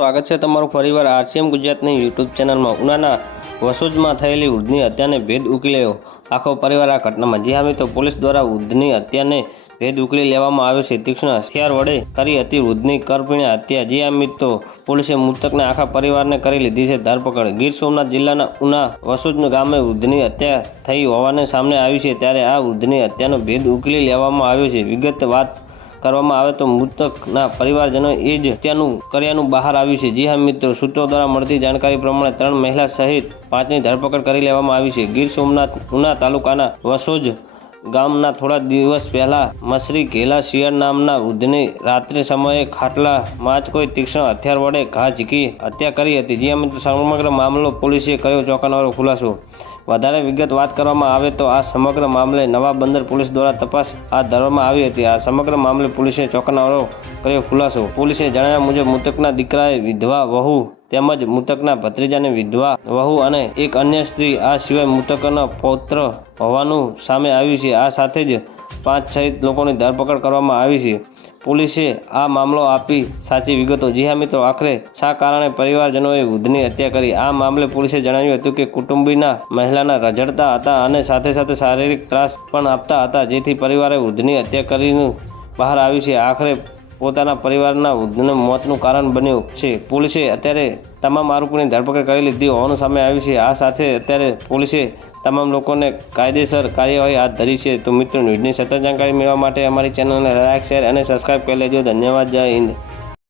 સ્વાગત છે તમારું ફરીવાર આરસીએમ ગુજરાતની યુટ્યુબ ચેનલમાં. ઉનાના વસુજમાં થયેલી વૃદ્ધની હત્યાને ભેદ ઉકેલ્યો આખો પરિવાર આ ઘટનામાં જી હા મિત્રો પોલીસ દ્વારા વૃદ્ધની હત્યાને ભેદ ઉકેલી લેવામાં આવ્યો છે. તીક્ષ્ણ હથિયાર વડે કરી હતી વૃદ્ધની કરપીણે હત્યા. જી હા મિત્રો પોલીસે મૃતકને આખા પરિવારને કરી લીધી છે ધરપકડ. ગીર સોમનાથ જિલ્લાના ઉના વસુજ ગામે વૃદ્ધની હત્યા થઈ હોવાને સામે આવી છે. ત્યારે આ વૃદ્ધની હત્યાનો ભેદ ઉકેલી લેવામાં આવ્યો છે. વિગત વાત કરવામાં આવે તો મૃતકના પરિવારજનો એ જ હત્યાનું કર્યાનું બહાર આવ્યું છે. જી હા મિત્રો, સૂત્રો દ્વારા મળતી જાણકારી પ્રમાણે ત્રણ મહિલા સહિત પાંચની ધરપકડ કરી લેવામાં આવી છે. ગીર સોમનાથ ઉના તાલુકાના વસોજ ગામના થોડા દિવસ પહેલા મસરી ઘેલા શિયાળ નામના વૃદ્ધની રાત્રિ સમયે ખાટલામાં જ કોઈ તીક્ષ્ણ હથિયાર વડે ઘા ઝીકી હત્યા કરી હતી. જેમ સમગ્ર મામલો પોલીસે કર્યો ચોંકાવનારો ખુલાસો? વધારે વિગત વાત કરવામાં આવે તો આ સમગ્ર મામલે નવા બંદર પોલીસ દ્વારા તપાસ હાથ ધરવામાં આવી હતી. આ સમગ્ર મામલે પોલીસે ચોંકાવનારો કર્યો ખુલાસો? પોલીસે જણાવ્યા મુજબ, મૃતકના દીકરાએ વિધવા વહુ તેમજ મૃતકના ભત્રીજાને વિધવા, વહુ અને એક અન્ય સ્ત્રી આ સિવાય મૃતકના પૌત્ર હોવાનું સામે આવ્યું છે. આ સાથે જ પાંચ સહિત લોકોની ધરપકડ કરવામાં આવી છે. પોલીસે આ મામલો આપી સાચી વિગતો. જી હા મિત્રો, આખરે શા કારણે પરિવારજનોએ વૃદ્ધની હત્યા કરી. આ મામલે પોલીસે જણાવ્યું હતું કે કુટુંબીના મહિલાના રઝળતા હતા અને સાથે સાથે શારીરિક ત્રાસ પણ આપતા હતા, જેથી પરિવારે વૃદ્ધની હત્યા કરીને બહાર આવ્યું છે. આખરે પોતાના પરિવારના મોતનું કારણ બન્યું છે. પોલીસે અત્યારે તમામ આરોપીની ધરપકડ કરી લીધી હોવાનું સામે આવ્યું છે. આ સાથે અત્યારે પોલીસે તમામ લોકોને કાયદેસર કાર્યવાહી હાથ ધરી છે. તો મિત્રો, ન્યૂઝની સતત જાણકારી મેળવવા માટે અમારી ચેનલને લાઇક શેર અને સબસ્ક્રાઇબ કરી લેજો. ધન્યવાદ. જય હિન્દ.